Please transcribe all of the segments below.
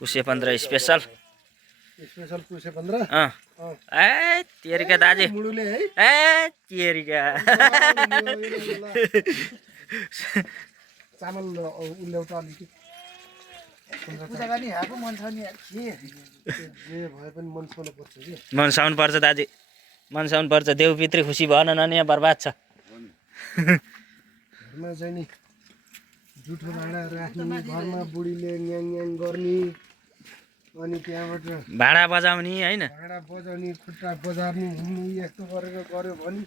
पुसे 15 special पुसे 15 ए तेरिका दाजु मुडुले है ए तेरिका चामल उल्याउँछ अलिकति पूजा गर्ने हाको मन छ नि जे भए पनि मन छाउनु पर्छ कि मनसाउनु पर्छ दाजु मनसाउनु पर्छ देउपित्री खुसी भएन नि यहाँ बर्बाद छ घरमा चाहिँ नि जुठो भाँडा राख्ने घरमा बुढीले न्याङ न्याङ गर्ने अनि त्यहाँबाट भाडा बजाउने हैन भाँडा बजाउने खुट्टा बजार्ने हिँड्ने यस्तो गरेर गऱ्यो भने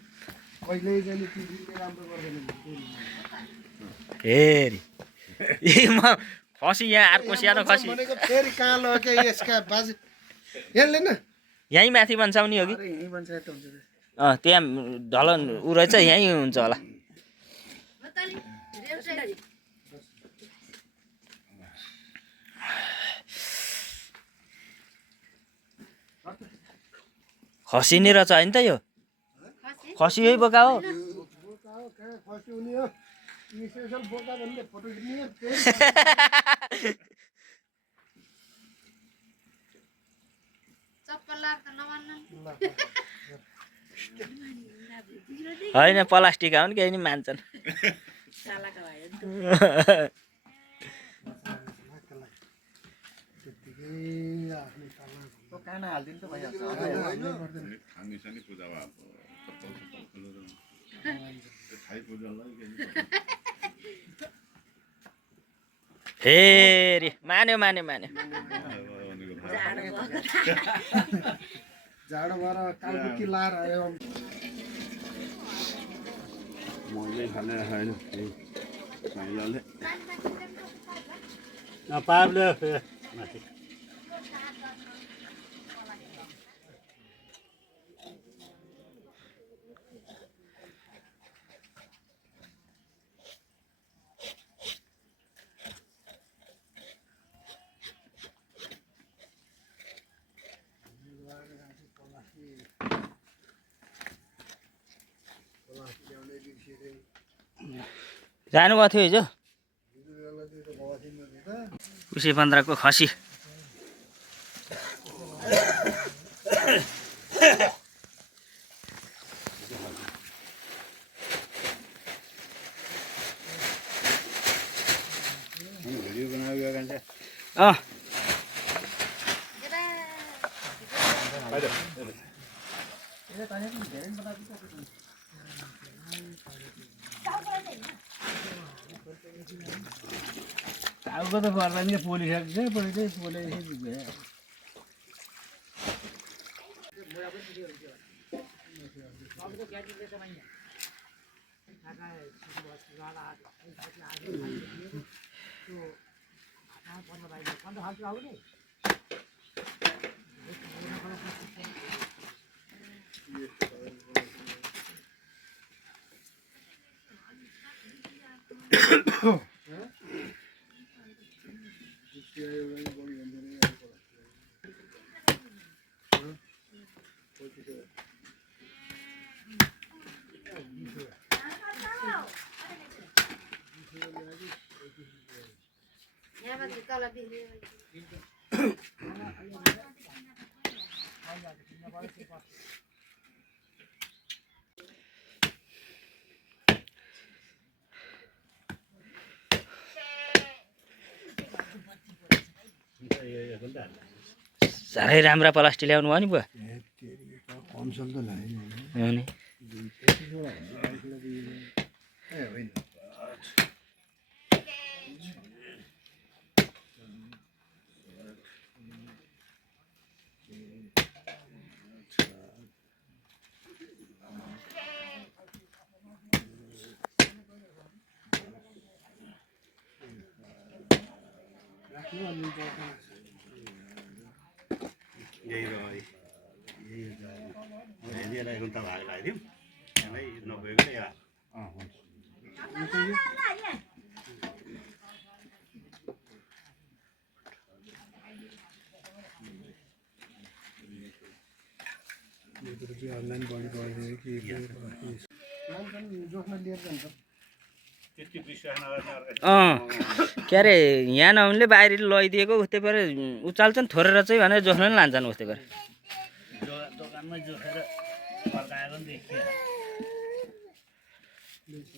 कहिल्यै चाहिँ पृथ्वीले राम्रो गर्दैन फेरि म खसी यहाँ अर्को सानो खसी भनेको फेरि कहाँ लग्यो यसका बाजे यसले न यहीँ माथि बन्साउने हो कि यहीँ पञ्चायत हुन्छ त्यहाँ ढलन ऊ रहेछ यहीँ हुन्छ होला खसी नै रहेछ होइन त यो खसी है बोका हो खसी हुने हो स्पेसल बोका भन्ने फोटो खिच्ने होइन प्लास्टिक हो नि केही नि मान्छन् फेरि मान्यो मान्यो मान्यो जाडो भएर कालबुकी लाएर आयो मैले खाने होइन महिलाले पापले माथि जानुभएको थियो हिजो पुसे 15 को खसी भिडियो बनायो घन्टा टाउको त पर्दा नि पोलिसकेको छ पोलिसै साह्रै राम्रा प्लास्टिक ल्याउनु भयो नि बुवा कमसल त लाग्यो हो नि यही रह्यो यही हेरिरहेको त भाग लगाइदिउँ यसलाई नगएको नै अनलाइन बढी गरिदियो कि जोख्न लिएर जान्छ त्यति विश्वास नगर्ने अर्को के अरे यहाँ नहुनेले बाहिर लैदिएको उस्तै पऱ्यो उचाल्छन् थोरेर चाहिँ भनेर जोख्न नि लान्छन् उस्तै पऱ्यो दोकानमै जोखेर फर्काएको नि देखियो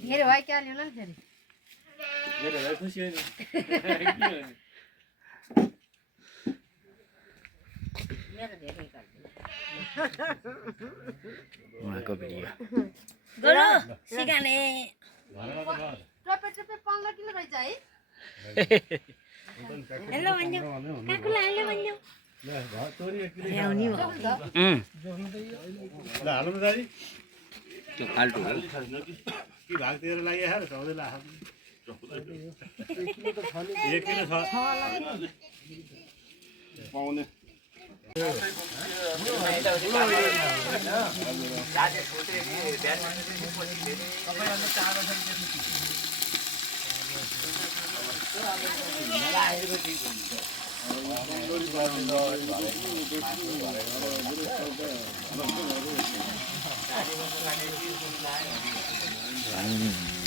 मेरो भाइ क्या ल्याउला नि फेरि मेरो धेरै उहाँको भिडियो गोरु सिकाने घरमा त टपे टपे 15 किलो रहेछ है हेलो भन्नु काकुला हेलो भन्नु चोरी 1 किलो ल्याउनी हो ल हाल्नु दाइ त्यो फाल्टु हो कि भाग तिरेर लाग्यो यार सौदै ला 1 किलो छ पाउने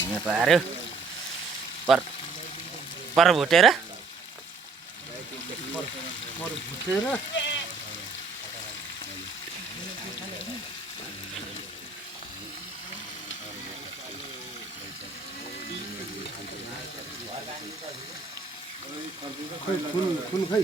यहाँ पार्यो पर भुटेर भुटेर खै खुन खै